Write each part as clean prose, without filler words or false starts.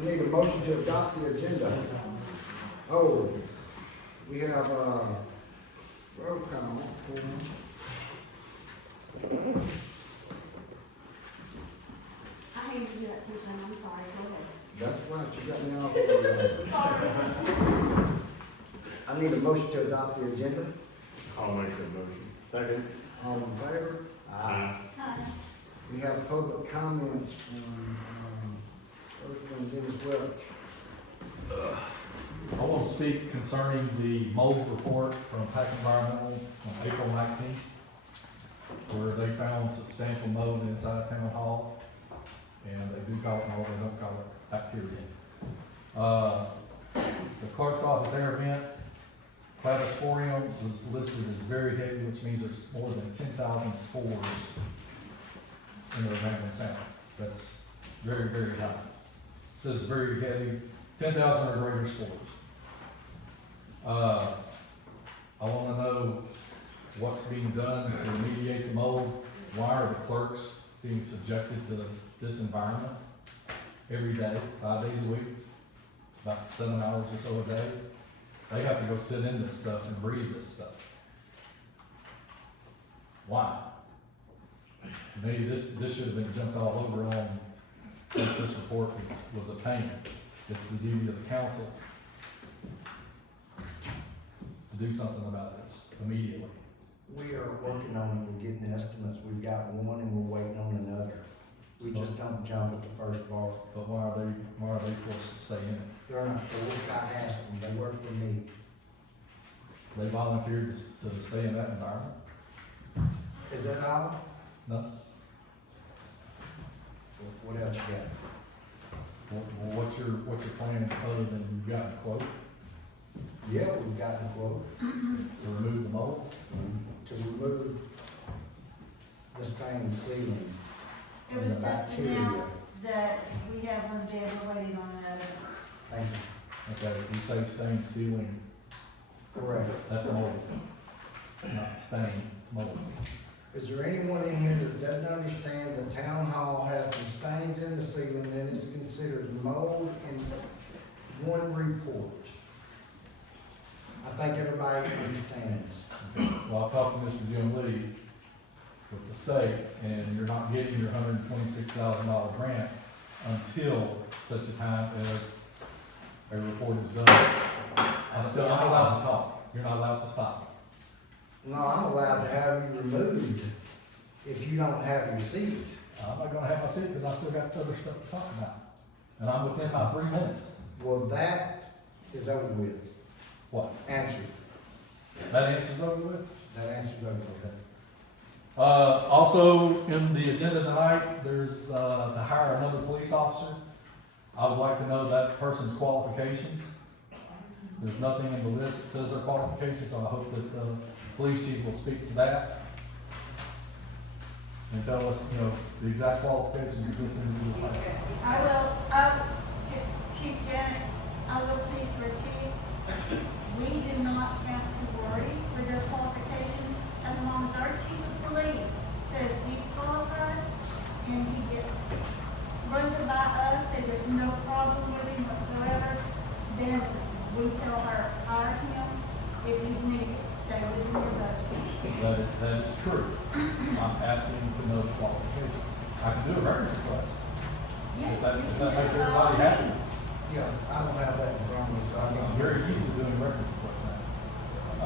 I need a motion to adopt the agenda. Oh, we have, roll call. I hate to do that too, son, I'm sorry, go ahead. That's right, you got me off. I need a motion to adopt the agenda. I'll make that motion. Second. All in favor? Aye. We have public comments from, first one, Dennis Welch. I want to speak concerning the mold report from Pack Environmental on April 19th, where they found substantial mold inside Town Hall, and they do call it mold, they don't call it bacteria. The clerk's office air vent, cladosporium was listed as very heavy, which means there's more than 10,000 spores in the Raglan Sound. That's very, very high. It says very heavy, 10,000 or greater spores. I want to know what's being done to remediate the mold. Why are the clerks being subjected to this environment every day, 5 days a week, about 7 hours or so a day? They have to go sit in this stuff and breathe this stuff. Why? To me, this should have been jumped all over on once this report was obtained. It's the duty of the council to do something about this immediately. We are working on it, we're getting estimates, we've got one and we're waiting on another. We just don't jump at the first bar. But why are they forced to stay in it? They're not, I asked them, they work for me. They volunteered to stay in that environment? Is that all? No? What else you got? Well, what's your plan other than you've gotten a quote Yeah, we've gotten a quote to remove the mold? to remove the stained ceilings. It was just announced that we have one bid, we're waiting on another. Thank you. Okay, you say stained ceiling, Correct. that's mold. Not stain, it's mold. Is there anyone in here that doesn't understand the town hall has some stains in the ceiling and is considered mold in one report? I think everybody understands. Well, I talked to Mr. Jim Lee with the state, and you're not getting your $126,000 grant until such a time as a report is done. I'm not allowed to talk. You're not allowed to stop. No, I'm allowed to have you removed if you don't have your seat. I'm not gonna have my seat because I still got other stuff to talk about. And I'm within my 3 minutes. Well, that is over with. What? Answer. That answer's over with? That answer's over with. Also, in the agenda tonight, there's, to hire another police officer. I would like to know that person's qualifications. There's nothing in the list that says their qualifications, so I hope that the police chief will speak to that. And tell us, the exact qualifications of this individual. Chief Janet, I will speak for Chief. We do not have to worry with their qualifications as long as our chief of police says he's qualified and he runs it by us, and there's no problem with him whatsoever, then we tell her, hire him if he's needed, stay within your budget. That is true. I'm asking to know the qualifications. I can do a records request. Yes, If that you makes can do it by everybody all happy. means. Yeah, I don't have that in front of me, so I'm I'm not very used to doing records requests now.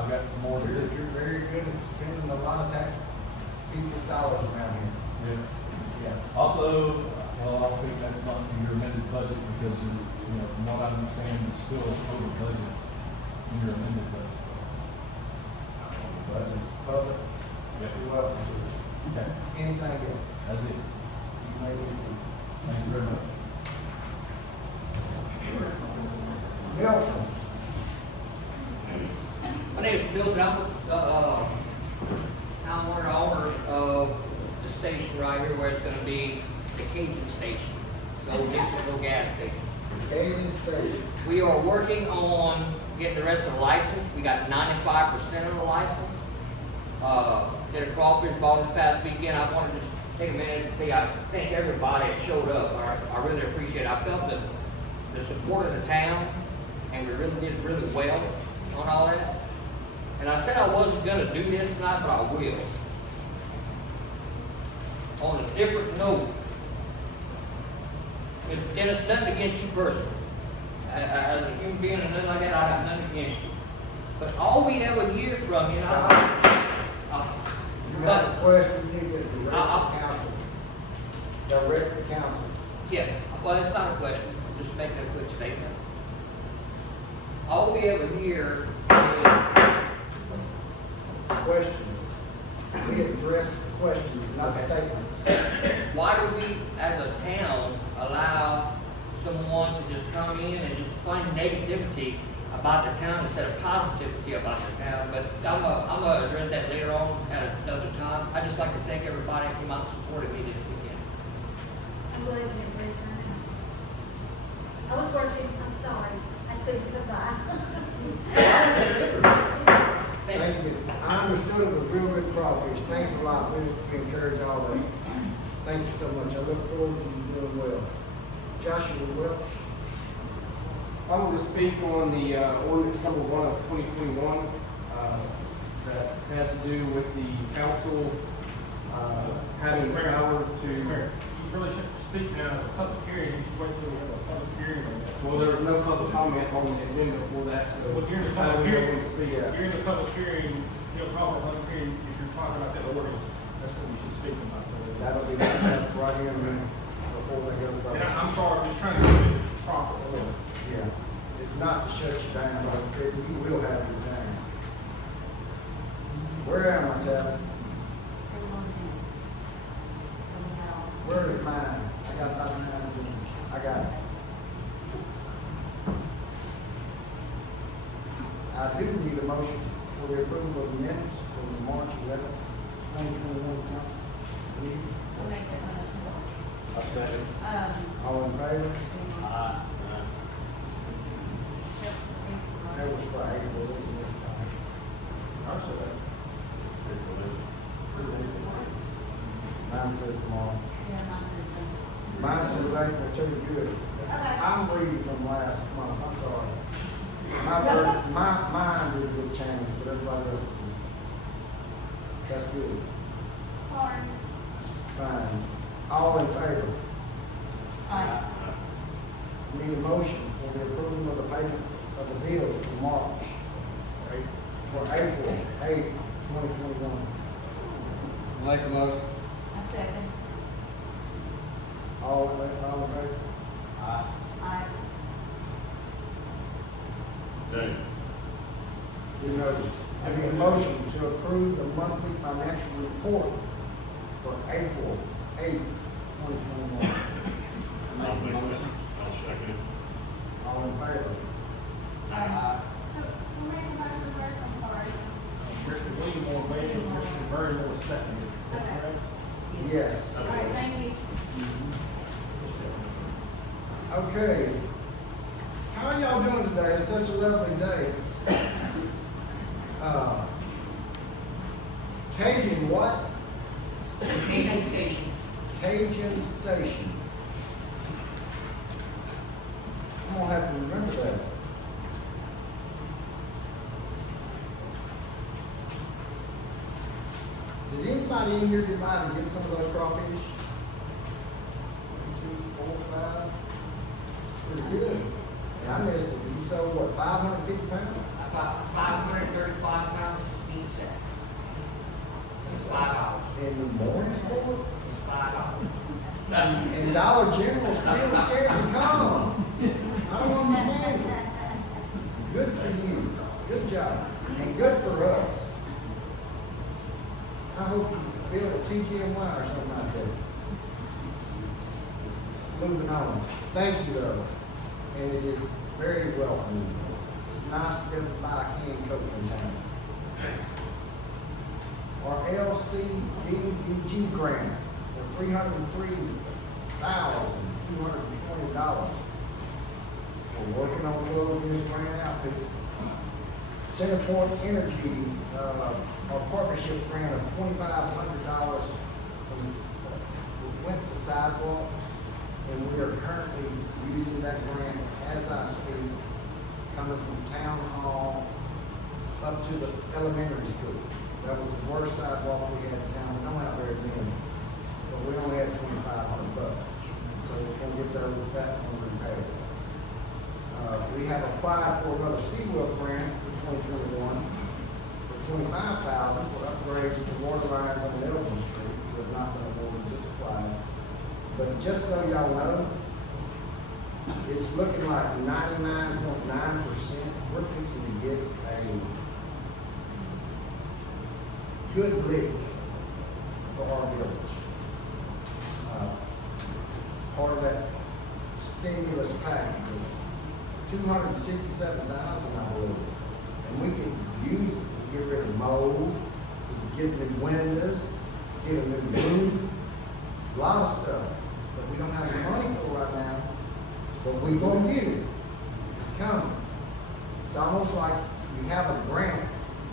I've got some more to do. You're very good at spending a lot of tax people's dollars around here. Yes. Yeah. Also, I'll speak next month to your amended budget because from what I understand, you're still over budget in your amended budget. But it's public, Yep. you're welcome to it. Okay, Anything else, that's it. you may be seated. Thank you very much. Nelson, My name is Bill Drummond. I'm one of the owners of the station right here where it's going to be the Cajun station, the old diesel gas station. Cajun Station. We are working on getting the rest of the license. We got 95% of the license. Did a crawfish ball this past weekend. I wanted to just take a minute to say I thank everybody that showed up. I really appreciate it. I felt that the support of the town, and we really did really well on all that. And I said I wasn't gonna do this tonight, but I will. On a different note, and it's nothing against you personally. As a human being and nothing like that, I have nothing against you. But all we ever hear from you, You have a question, you need to direct the council. Direct the council. yeah, well, it's not a question, I'm just making a quick statement. All we ever hear is, Questions. We address questions, not statements. why do we, as a town, allow someone to just come in and just find negativity about the town instead of positivity about the town? But I'm gonna address that later on at another time. I'd just like to thank everybody who came out and supported me this weekend. I'm glad you didn't raise your hand. I was working, I'm sorry, I couldn't come by. Thank you. I understood it was real good crawfish. Thanks a lot. We encourage all of you. Thank you so much. I look forward to you doing well. Joshua, well, I want to speak on the ordinance number 1 of 2021 that has to do with the council having the power to. You really shouldn't speak now as a public hearing, you should wait till we have a public hearing on that. Well, there was no public comment on the agenda for that, so. Well, during the I public don't know hearing, when to speak. during the public hearing, you'll call for a public hearing, if you're talking about that ordinance, that's what you should speak about. that'll be right here in a minute before they go And further. I'm sorry, I'm just trying to give it proper order. Yeah. It's not to shut you down, but you will have your time. Where am I, Tab? Where is mine? I got about 9 minutes. I got it. I do need a motion for the approval of the minutes for the March 11th, 2021 council meeting. I'll make that motion. I second. All in favor? Aye. That was for April, this and this time. I'll say that. Mine says tomorrow. Yeah, mine says Mine says April too, good. Okay. I'm reading from last month, I'm sorry. Mine did get changed, but everybody else did. That's good. Sorry. Fine. All in favor? Aye. Need a motion for the approval of the payment of the bills for March, for April 8th, 2021. Make a motion. I second. All in favor? Aye. Second. You know, I need a motion to approve the monthly financial report for April 8th, 2021. I'll make that. I'll second it. All in favor? Who made the motion first? I'm sorry. Mr. Williamore made it, Mr. Barrymore seconded. Is that Okay. correct? Yes. All right, thank you. Okay. How are y'all doing today? It's such a lovely day. Cajun what? Cajun Station. Cajun Station. I'm gonna have to remember that. Did anybody in here tonight get some of those crawfish? 1, 2, 4, 5. It was good. And I missed it. You sold what, 550 pounds? About 535 pounds, 16 cents. It's $5. In the Mooringsport? It's $5. And Dollar General still scared to come. I don't understand it. Good for you. Good job. And good for us. I hope you build a TGMY or something like that. Moving on. Thank you though. And it is very welcome. It's nice to be able to buy a canned Coke in town. Our LCDBG grant for $303,220. We're working on closing this grant out. Centerpoint Energy, our partnership grant of $2,500 went to sidewalks. and we are currently using that grant as I speak, coming from town hall up to the elementary school. That was the worst sidewalk we had in town, we don't have very many, but we only had $2,500. So we're gonna get that one repaired. We have applied for another Seawolf grant for 2021 for $25,000 for upgrades to water lines on Elton Street. We have not been awarded, just applied. But just so y'all know, it's looking like 99.9%, we're fixing to get a good lick for our village. Part of that stimulus package is $267,000, I believe. And we can use it to get rid of mold, we can get new windows, get a new roof, a lot of stuff that we don't have the money for right now, but we gonna get it. It's coming. It's almost like you have a grant,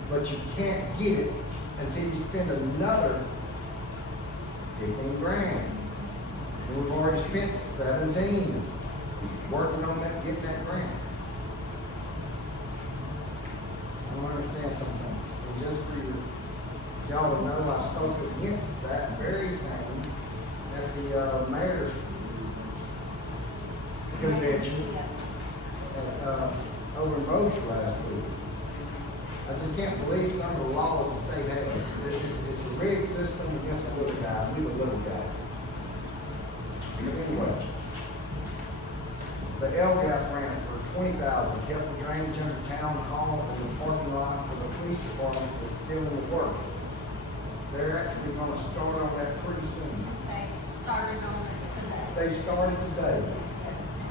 but you can't get it until you spend another 15 grand. And we've already spent 17 working on that, getting that grant. I don't understand something. And just for y'all to know, I spoke against that very thing at the mayor's convention over in Roche last week. I just can't believe some of the laws the state has. It's a rigged system against the little guy. We the little guy. Anyway, the LGAP grant for $20,000 kept the drainage under town hall and the parking lot for the police department is still in the works. They're actually gonna start on that pretty soon. They started on it today. They started today.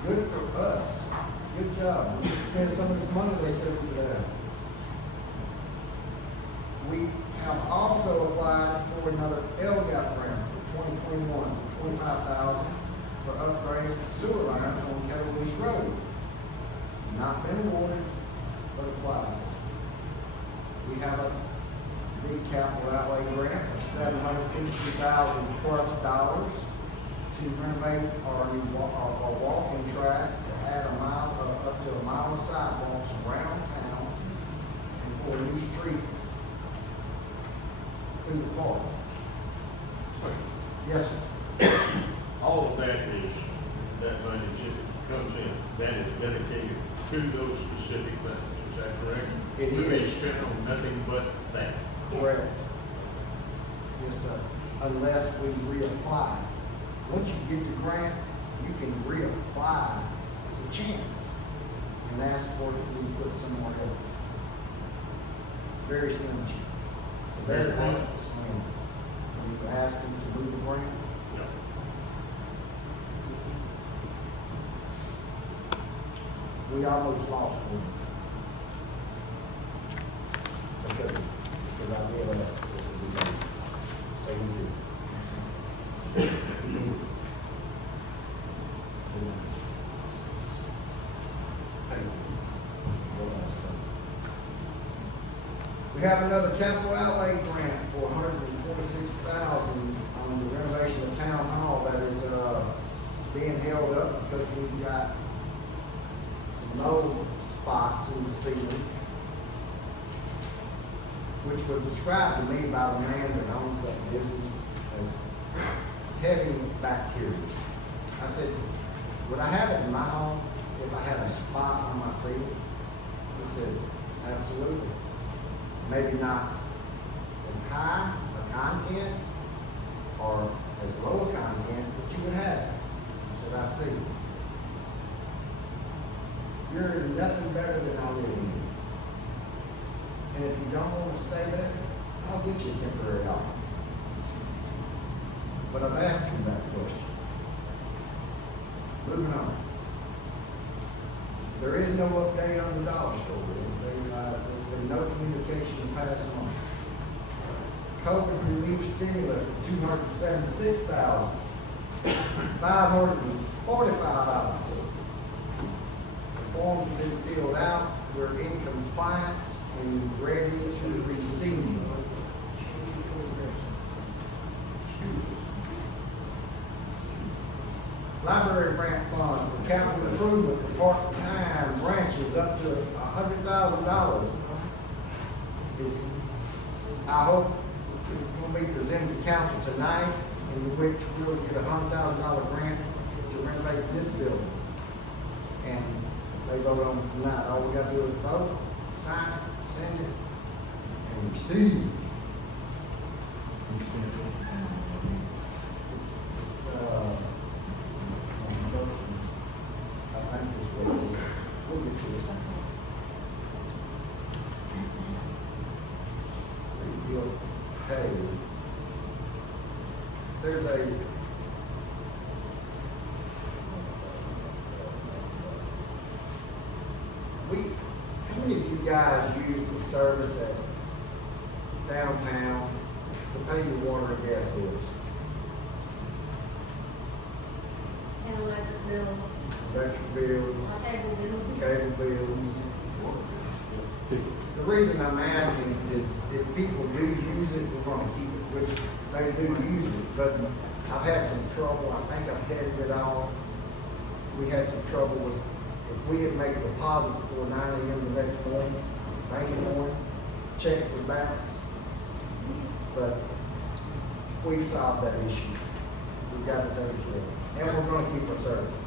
Good for us. Good job. We just spent some of this money they said we could have. We have also applied for another LGAP grant for 2021 for $25,000 for upgrades to sewer lines on Kettle East Road. Not been awarded, but applied. We have a big capital outlay grant of $750,000 plus to renovate our walking track to add up to a mile of sidewalks around town and for a new street through the park. Yes, sir. All of that is, that money just comes in, that is dedicated to those specific things, is that correct? It To be is. spent on nothing but that. Correct. Yes, sir. Unless we reapply. Once you get the grant, you can reapply. It's a chance. And ask for it to be put somewhere else. Very slim chance. Very Very well. slim. When you ask them to move the grant, Yep. we almost lost one. Because I realized it would be done. So we did. We have another capital outlay grant for $146,000 on the renovation of town hall that is, being held up because we've got some mold spots in the ceiling, which were described to me by the man that owns that business as heavy bacteria. I said, would I have it in my home if I had a spot on my ceiling? He said, absolutely. Maybe not as high a content or as low a content, but you would have it. I said, I see. You're nothing better than I live in. And if you don't want to stay there, I'll get you a temporary office. But I've asked him that question. Moving on. There is no update on the dollar store. There's been no communication passed on. COVID relief stimulus of $276,545. The forms have been filled out. We're in compliance and ready to receive. Library library grant fund for capital improvement for part-time branches up to $100,000. It's, I hope it's gonna be presented to council tonight, in which we'll get $100,000 grant to renovate this building. And they vote on it tonight. All we gotta do is vote, sign it, send it, and receive. It's, I think this will, we'll get to it. You'll pay. There's a how many of you guys use the service at downtown to pay your water and gas bills? And electric bills, Electric bills, or cable bills. cable bills? The reason I'm asking is if people do use it, we're gonna keep it, which they do use it, but I've had some trouble, I think I've headed it off. We had some trouble with, if we didn't make a deposit before 9 AM the next morning, banking morning, checks would bounce. But we've solved that issue. We've got to take care of it, and we're gonna keep our service.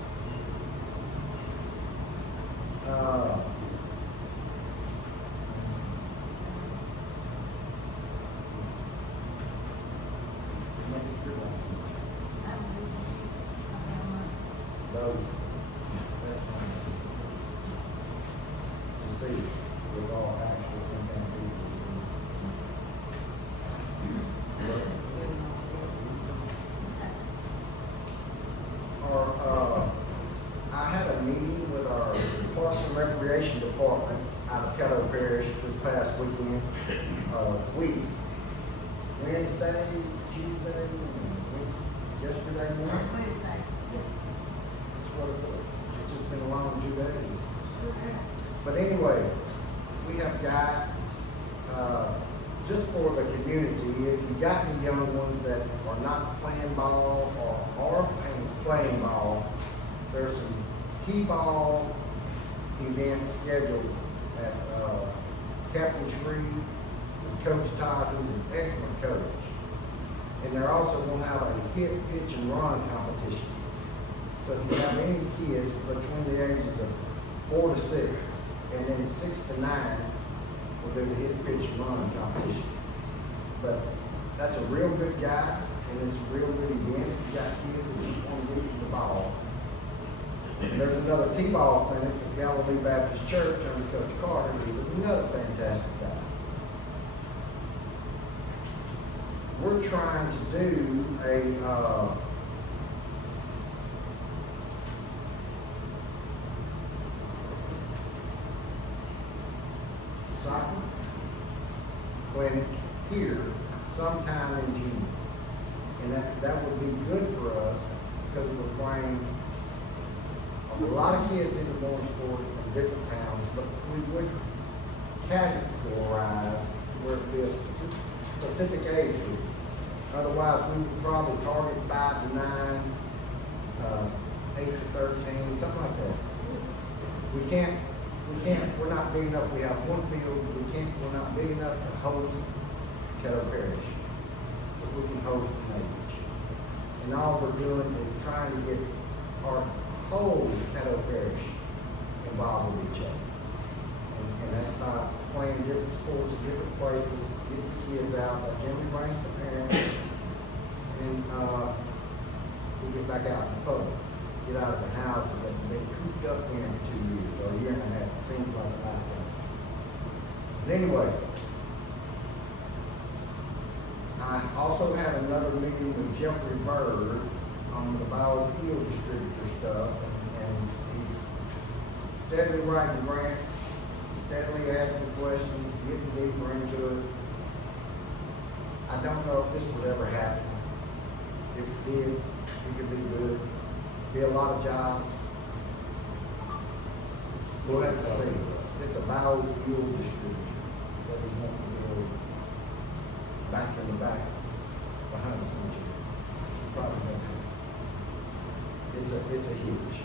Those, that's one. To see with all actual income I had a meeting with our Parks and Recreation Department out of Caddo Parish this past weekend, Wednesday, Tuesday, yesterday morning. Wednesday. That's what it was. It's just been a long 2 days. Sure have. But anyway, we have got, just for the community, if you got any young ones that are not playing ball or are playing ball, there's some T-ball events scheduled at, Captain Shree and Coach Todd, who's an excellent coach. And they're also gonna have a hit, pitch, and run competition. So if you have any kids between the ages of 4 to 6, and then 6 to 9, we'll do the hit, pitch, and run competition. But that's a real good guy, and it's a real good event if you got kids that just want to get to the ball. And there's another T-ball clinic at Galilee Baptist Church under Coach Carter, who's another fantastic guy. We're trying to do a, soccer clinic here sometime in June. And that would be good for us because we're playing a lot of kids in the Mooringsport from different towns, but we would categorize where it be a specific age group. Otherwise, we would probably target 5 to 9, 8 to 13, something like that. We're not big enough, we have one field, we're not big enough to host Caddo Parish. But we can host an age. And all we're doing is trying to get our whole Caddo Parish involved with each other. And that's by playing different sports in different places, getting the kids out, like Jimmy brings the parents, and we get back out in the public, get out of the houses that have been cooped up in for 2 years, or a year and a half, seems like a lifetime. But anyway, I also had another meeting with Jeffrey Bird on the biofuel distributor stuff, and he's steadily writing grants, steadily asking questions, getting deeper into it. I don't know if this would ever happen. If it did, it could be good. Be a lot of jobs. We'll have to see. It's a biofuel distributor that is wanting to build back in the back behind the cemetery. Probably won't happen. it's a huge.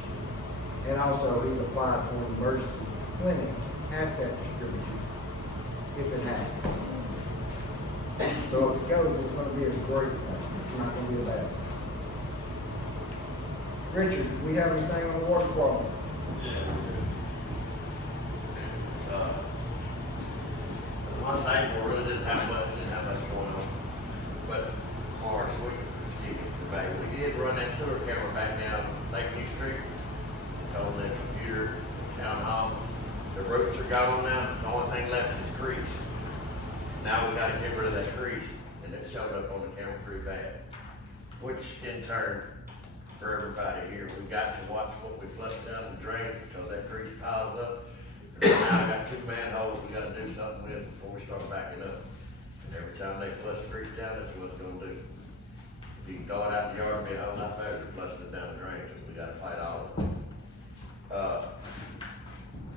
And also, he's applied for an emergency clinic at that distributor, if it happens. So if it goes, it's gonna be a great thing, it's not gonna be a bad thing. Richard, do we have anything on the water department? One thing, we really didn't have much going on, but March, excuse me for May, we did run that sewer camera back down Lakeview Street. It's on the computer, town hall. The roots are gone now, the only thing left is grease. Now we gotta get rid of that grease, and it showed up on the camera pretty bad. Which in turn, for everybody here, we got to watch what we flush down the drain, because that grease piles up. And now I got 2 manholes we gotta do something with before we start backing up. And every time they flush the grease down, that's what it's gonna do. If you can throw it out in the yard, it'd be a whole lot better than flushing it down the drain, because we gotta fight all of it.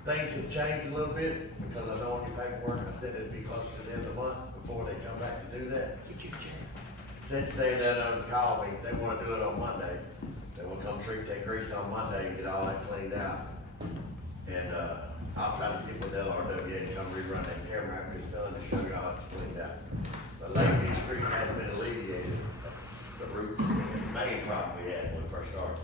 Things have changed a little bit, because I know on your paperwork, I said it'd be closer to the end of the month before they come back to do that. Since they called me, they wanna do it on Monday. They will come treat that grease on Monday and get all that cleaned out. And, I'll try to get with LRW and come rerun that camera after it's done to show you how it's cleaned out. But Lakeview Street has been alleviated, the roots, the main problem we had when we first started.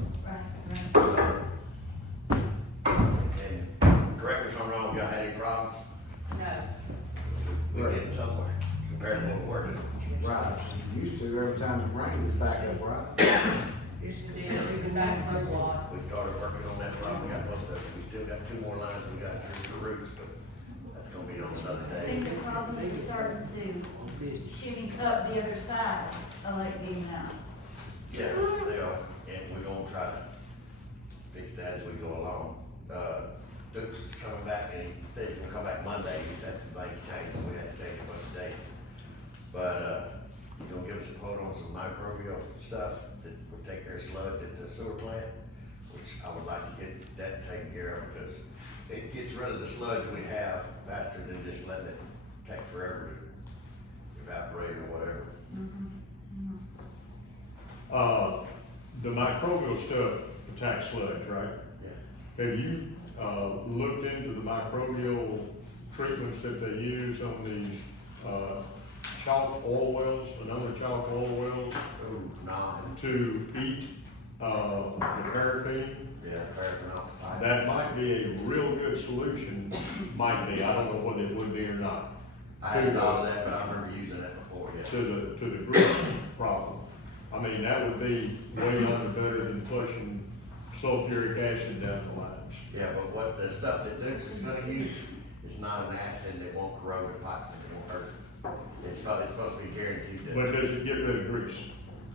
And correct me if I'm wrong, y'all had any problems? No. We're getting somewhere compared to what we're doing. Right, you used to, every time it rained, it's back up, right? We started working on that problem, we got most of it, we still got 2 more lines, we gotta treat the roots, but that's gonna be on another I day. think the problem is starting to shooting up the other side of Lakeview now. Yeah, they are, and we're gonna try to fix that as we go along. Dukes is coming back, and he said he's gonna come back Monday, he said some things changed, so we had to change a bunch of dates. But, he's gonna give us a quote on some microbial stuff that would take their sludge at the sewer plant, which I would like to get that taken care of, because it gets rid of the sludge we have faster than just letting it take forever to evaporate or whatever. The microbial stuff attacks sludge, right? Yeah. Have you, looked into the microbial treatments that they use on these, chalk oil wells, the number of chalk oil wells Ooh, nah, to eat, the paraffin? yeah, paraffin off the pipe. That might be a real good solution, might be, I don't know whether it would be or not. I hadn't thought of that, but I remember using that before, yeah. To the grease problem. I mean, that would be way under better than flushing sulfuric acid down the lines. Yeah, but what the stuff that Dukes is gonna use is not an acid that won't corrode the pipes, it won't hurt. It's supposed to be guaranteed to. But does it get rid of grease?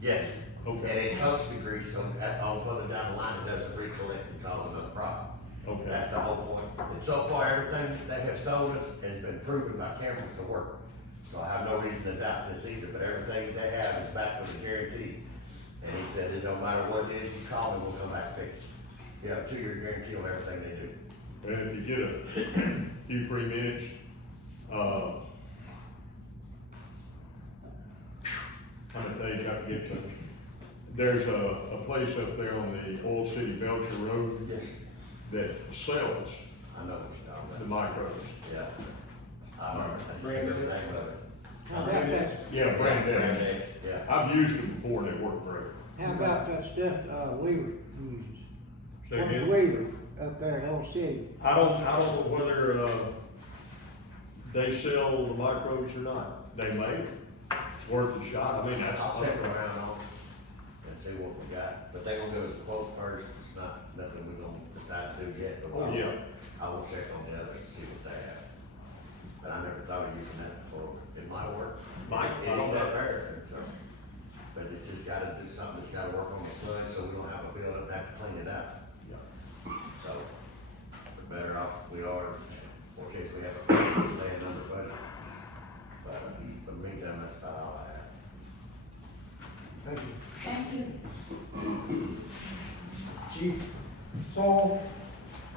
Yes. Okay. And it coats the grease, so further down the line, it doesn't recollect and cause another problem. Okay. That's the whole point. And so far, everything they have sold us has been proven by cameras to work. So I have no reason to doubt this either, but everything they have is backed with a guarantee. And he said, it don't matter what it is, you call me, we'll come back and fix it. You have a 2-year guarantee on everything they do. And if you get a few free minutes, kind of things I can get to. There's a place up there on the Oil City Belcher Road Yes. that sells I know what you're talking the about. microbes. Yeah. I remember, I just remember the name of it. How about that, Yeah, brand new. Brand X, yeah. I've used them before and they work great. how about that stuff, Weaver uses? Say What's again? Weaver up there in Old City? I don't know whether, they sell the microbes or not. They may. It's worth a shot. I mean, that's. I'll check around on and see what we got, but they gonna give us a quote first, it's not, nothing we're gonna decide to do yet, but Oh, yeah. I will check on the others to see what they have. But I never thought of using that before, it might work. Might, I It don't is know. that paraffin, so, but it's just gotta do something, it's gotta work on the sludge, so we don't have a buildup, have to clean it out. Yeah. So, the better off we are, in case we have a staying under budget. But, for the meantime, that's about all I have. Thank you. Thank you. Chief Saul,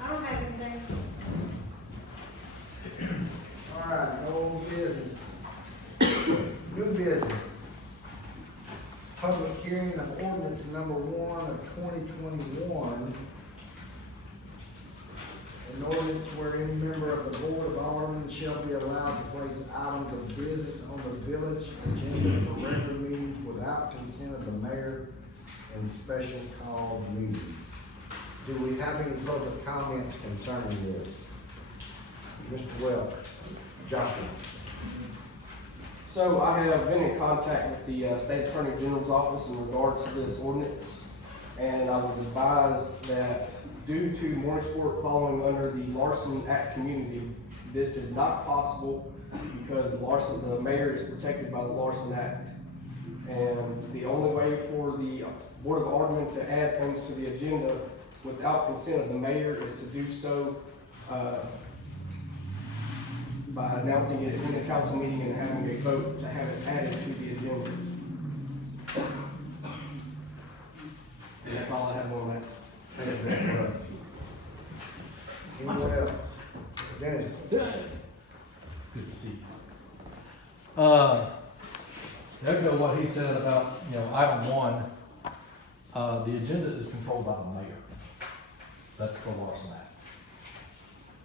I don't have anything. all right, no business. New business. Public hearing of ordinance number 1 of 2021. An ordinance where any member of the Board of Aldermen shall be allowed to place items of business on the village agenda for regular meetings without consent of the mayor and special called meetings. Do we have any public comments concerning this? Mr. Welch, Joshua. So I have been in contact with the State Attorney General's office in regards to this ordinance, and I was advised that due to Mooringsport falling under the Larson Act community, this is not possible because the mayor is protected by the Larson Act. And the only way for the Board of Aldermen to add things to the agenda without consent of the mayor is to do so by announcing it in the council meeting and having a vote to have it added to the agenda. And that's all I have on that. Thank you very much. Anyone else? Dennis? Good to see you. Echo what he said about, item 1, the agenda is controlled by the mayor. That's the Larson Act.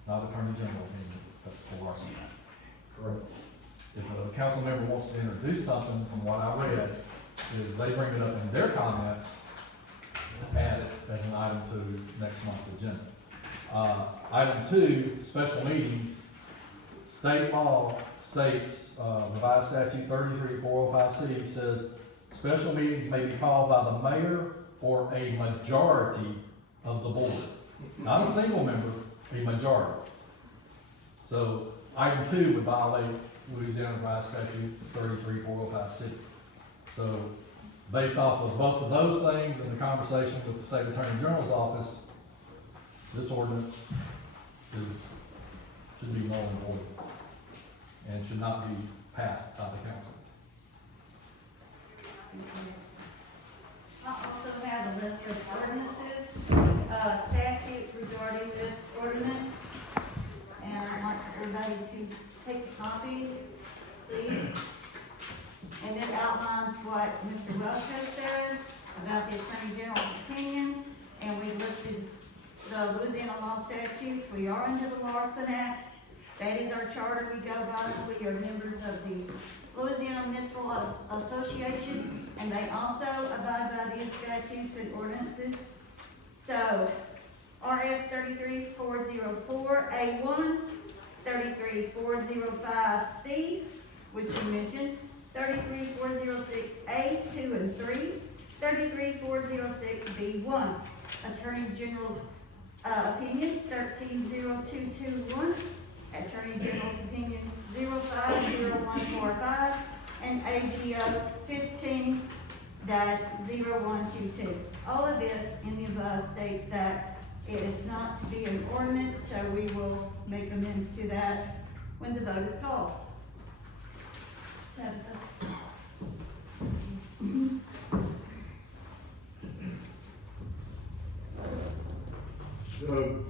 Not Attorney General, that's the Larson Act. Correct. If a council member wants to introduce something, from what I read, is they bring it up in their comments, add it as an item to next month's agenda. Item 2, special meetings. State law states, revised statute 33-405C says, special meetings may be called by the mayor or a majority of the board. Not a single member, a majority. So item 2 would violate Louisiana revised statute 33-405C. So based off of both of those things and the conversation with the State Attorney General's office, this ordinance should be null and void and should not be passed by the council. I also have a list of ordinances, statutes regarding this ordinance, and I'd like everybody to take a copy, please. And it outlines what Mr. Welch has said about the Attorney General's opinion, and we listed the Louisiana law statutes. We are under the Larson Act. That is our charter we go by. We are members of the Louisiana Municipal Association, and they also abide by these statutes and ordinances. So, RS 33404A1, 33405C, which you mentioned, 33406A2 and 3, 33406B1. Attorney General's opinion 130221, Attorney General's opinion 050145, and AGO 15-0122. All of this in the above states that it is not to be an ordinance, so we will make amends to that when the vote is called. So,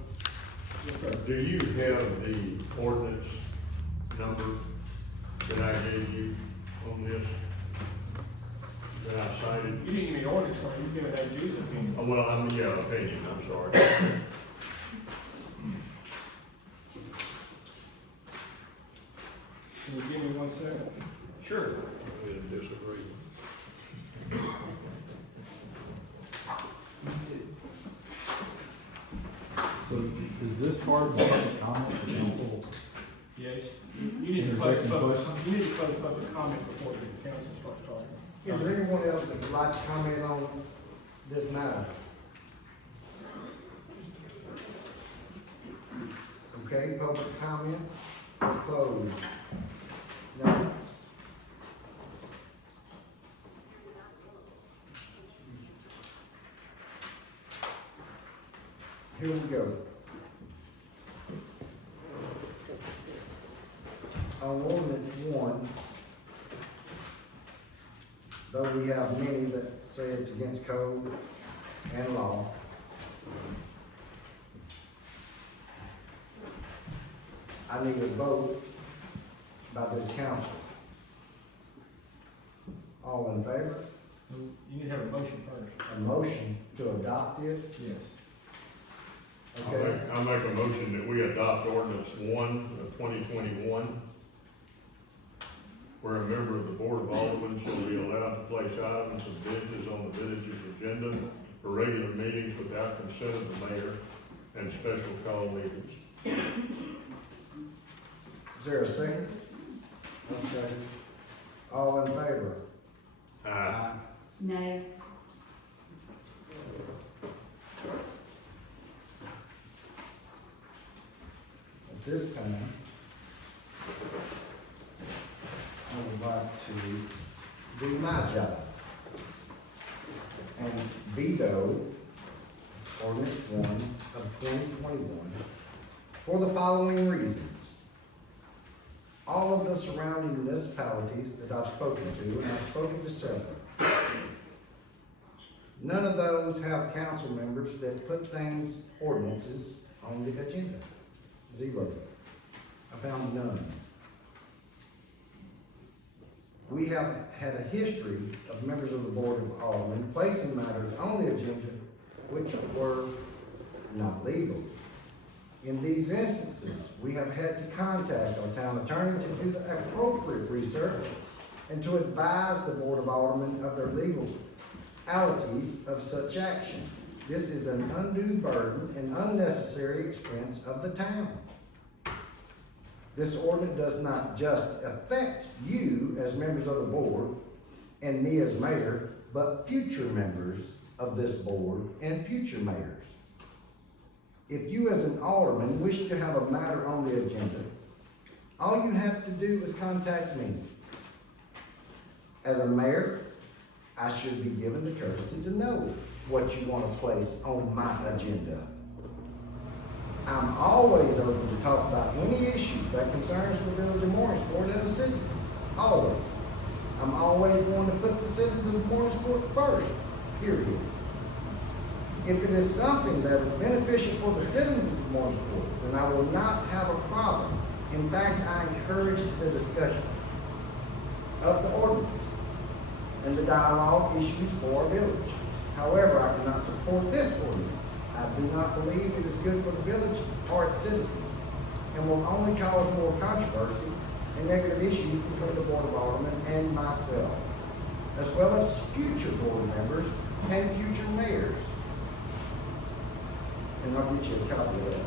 do you have the ordinance number that I gave you on this? That I cited? You didn't give me an ordinance, or you gave it AG's opinion. Oh, well, opinion, I'm sorry. Can you give me 1 second? Sure. So is this part of the public comment for council? Yes. You need to close public comment before the council starts talking. Is there anyone else that would like to comment on this matter? Okay, public comment is closed. No. Here we go. On ordinance 1, though we have many that say it's against code and law, I need a vote by this council. All in favor? You need to have a motion first. A motion to adopt it, Yes. okay? I'll make a motion that we adopt ordinance 1 of 2021, where a member of the Board of Aldermen shall be allowed to place items of business on the village's agenda for regular meetings without consent of the mayor and special call meetings. Is there a second? One second. All in favor? No. At this time, I would like to do my job and veto ordinance 1 of 2021 for the following reasons. All of the surrounding municipalities that I've spoken to, and I've spoken to several, none of those have council members that put things, ordinances, on the agenda. Zero. I found none. We have had a history of members of the Board of Aldermen placing matters on the agenda which were not legal. In these instances, we have had to contact our town attorney to do the appropriate research and to advise the Board of Aldermen of their legalities of such action. This is an undue burden and unnecessary expense of the town. This ordinance does not just affect you as members of the board and me as mayor, but future members of this board and future mayors. If you as an alderman wish to have a matter on the agenda, all you have to do is contact me. As a mayor, I should be given the courtesy to know what you want to place on my agenda. I'm always open to talk about any issue that concerns the village of Mooringsport and the citizens, always. I'm always going to put the citizens of Mooringsport first, period. If it is something that is beneficial for the citizens of Mooringsport, then I will not have a problem. In fact, I encourage the discussion of the ordinance and the dialogue issues for our village. However, I cannot support this ordinance. I do not believe it is good for the village or its citizens, and will only cause more controversy and negative issues between the Board of Aldermen and myself, as well as future board members and future mayors. And I'll get you a copy of that.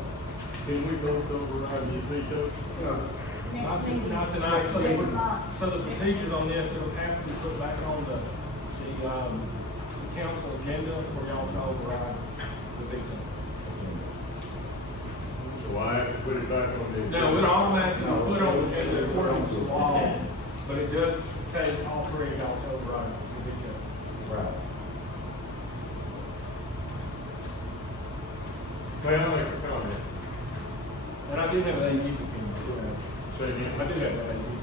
Can we both override your veto? Next meeting. Not tonight, so Next the, month. so the procedures on this, it'll have to be put back on the council agenda for y'all to override the veto. So I have to put it back on the agenda? No, it automatically put on the agenda according to the law, but it does take all three of y'all to override the veto. Right. May I make a comment? And I do have an AG's opinion, I do have. Say again. I do have that AG's opinion.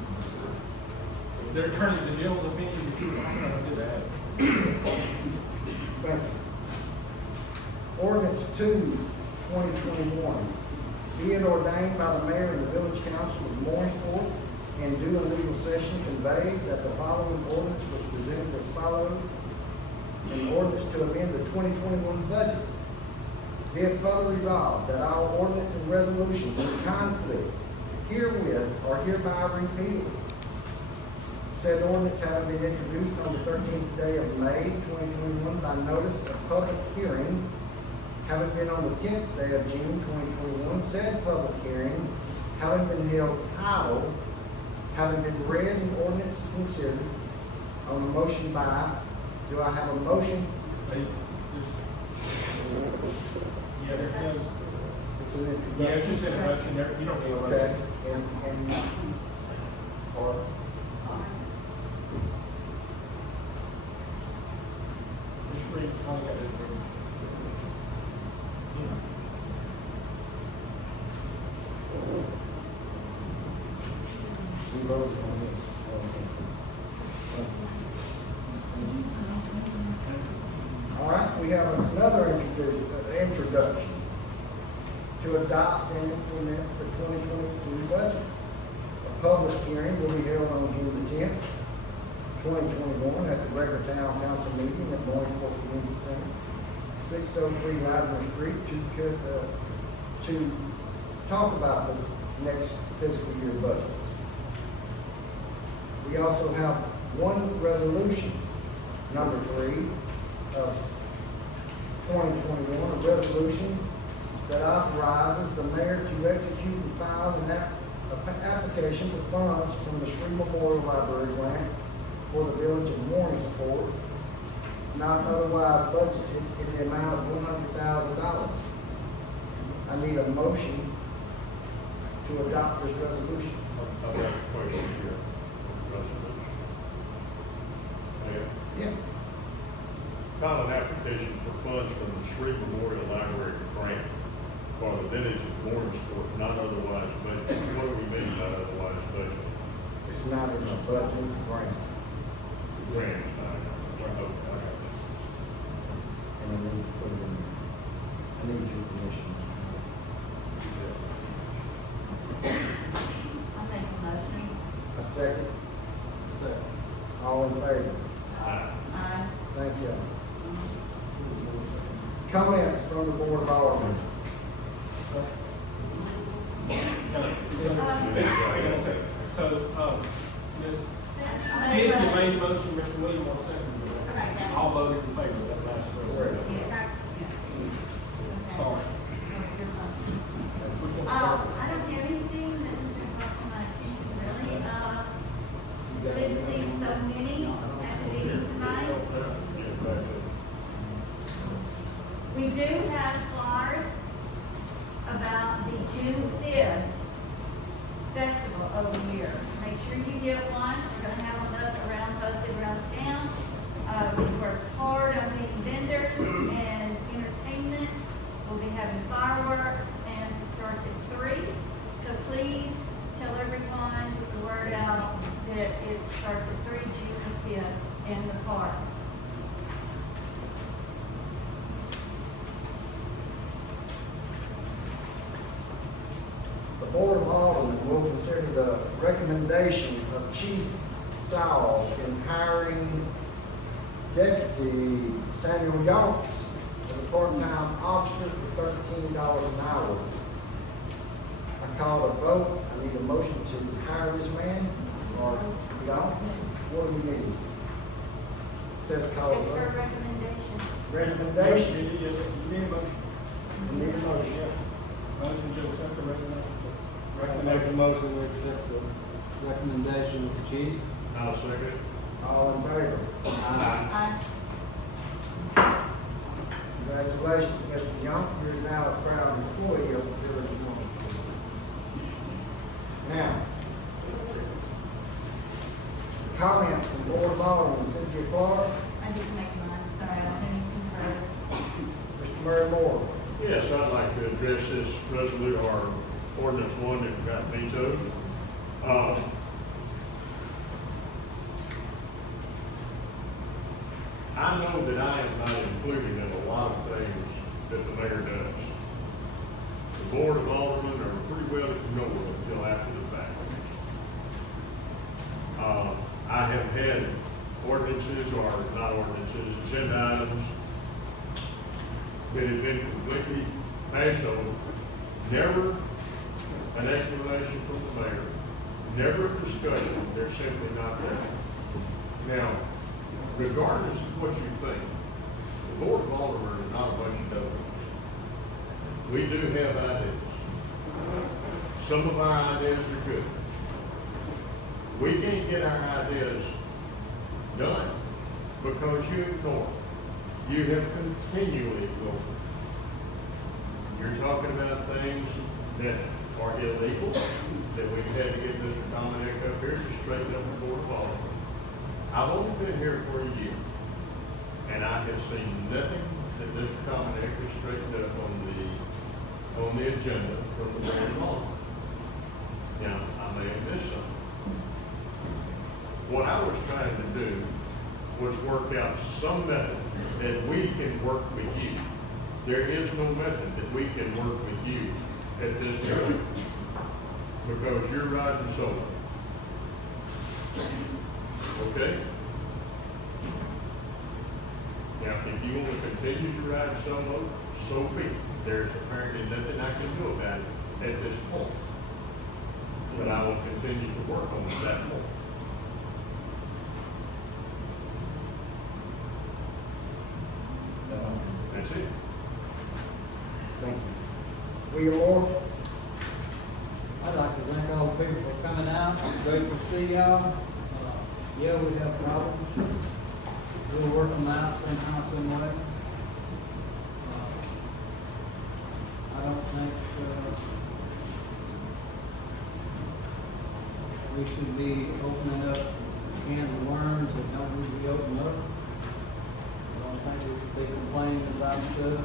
If they're turning to Jill's opinion, if you want, I do that. Thank you. Ordinance 2, 2021, be it ordained by the mayor and the village council of Mooringsport, and due in legal session conveyed that the following ordinance was presented as follows: an ordinance to amend the 2021 budget. Be it further resolved that all ordinance and resolutions in conflict herewith are hereby repealed. Said ordinance having been introduced on the 13th day of May, 2021 by notice of public hearing, having been on the 10th day of June, 2021, said public hearing having been held titled, having been read and ordinance considered on a motion by, do I have a motion? Yeah, there's no, It's an introduction. yeah, it's just an introduction there, you don't need a Okay, motion. or, Just read, all you gotta do is read. we voted on this. All right, we have another introduction to adopt and implement the 2022 budget. A public hearing will be held on June the 10th, 2021, at the regular town council meeting at Mooringsport Community Center, 603 Ladner Street, to talk about the next fiscal year budget. We also have one resolution, number 3 of 2021, a resolution that authorizes the mayor to execute and file an application for funds from the Street Memorial Library grant for the village of Mooringsport, not otherwise budgeted, in the amount of $100,000. I need a motion to adopt this resolution. I've got a question here. Resolution. Mayor, Yeah. file an application for funds from the Street Memorial Library grant for the village of Mooringsport, not otherwise budgeted. What do we mean by otherwise budgeted? It's not in the budget, it's a grant, Grant, okay. and I need to put it in there. I need your permission. I'll make a motion. A second? All in favor? Aye. Aye. Thank you. Comments from the Board of Aldermen? So, Ms. Sid, you made the motion, Mr. Williams, will second it. All voted in favor of that last resolution. Sorry. I don't have anything that has brought to my attention really. Didn't see so many at the meeting tonight. We do have flyers about the June 5th festival over here. Make sure you get one. We're gonna have them up around, posted around town. We worked hard on meeting vendors and entertainment. We'll be having fireworks and it starts at 3. So please tell everyone, get the word out that it starts at 3 June 5th in the park. The Board of Aldermen will consider the recommendation of Chief Sowell in hiring Deputy Samuel Yonks as a part-time officer for $13 an hour. I call a vote. I need a motion to hire this man, or don't. What do we need? Says call a It's her vote. recommendation. Recommendation. You need a motion. We need a motion. Motion to accept the recommendation. Make a motion to accept the recommendation of the chief. I'll second it. All in favor? Aye. Congratulations, Mr. Young. You're now a proud employee of the village of Mooringsport. Now, comments from Board of Aldermen, Cynthia Clark, I didn't make mine, sorry, I don't have anything further. Mr. Murray Moore. Yes, I'd like to address this resolution, or ordinance 1 that got vetoed. I know that I am not included in a lot of things that the mayor does. The Board of Aldermen are pretty well ignored until after the fact. I have had ordinances, or not ordinances, agenda items that have been completely passed over. Never an explanation from the mayor, never a discussion, they're simply not there. Now, regardless of what you think, the Board of Aldermen is not a bunch of dummies. We do have ideas. Some of our ideas are good. We can't get our ideas done because you ignore them. You have continually ignored them. You're talking about things that are illegal, that we've had to get Mr. Dominic up here to straighten up the Board of Aldermen. I've only been here for a year, and I have seen nothing that Mr. Dominic has straightened up on the agenda from the Board of Aldermen. Now, I may have missed something. What I was trying to do was work out some method that we can work with you. There is no method that we can work with you at this time, because you're riding solo. Okay? If you want to continue to ride solo, so be it. There's apparently nothing I can do about it at this point. But I will continue to work on that point. That's it. Thank you. William Moore? I'd like to thank all the people for coming out. Great to see y'all. Yeah, we have problems. We'll work them out somehow, some way. I don't think, we should be opening up cans of worms that don't need to be opened up. I don't think we should be complaining about stuff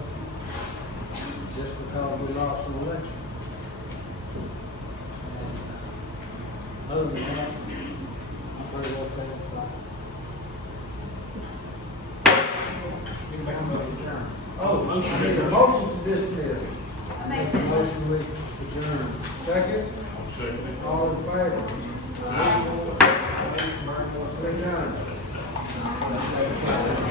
just because we lost an election. And, other than that, I'm pretty well satisfied. Oh, Motion I need a to motion to dismiss. I make that motion. Motion with adjourn. Second, I'll second it. all in favor? Aye.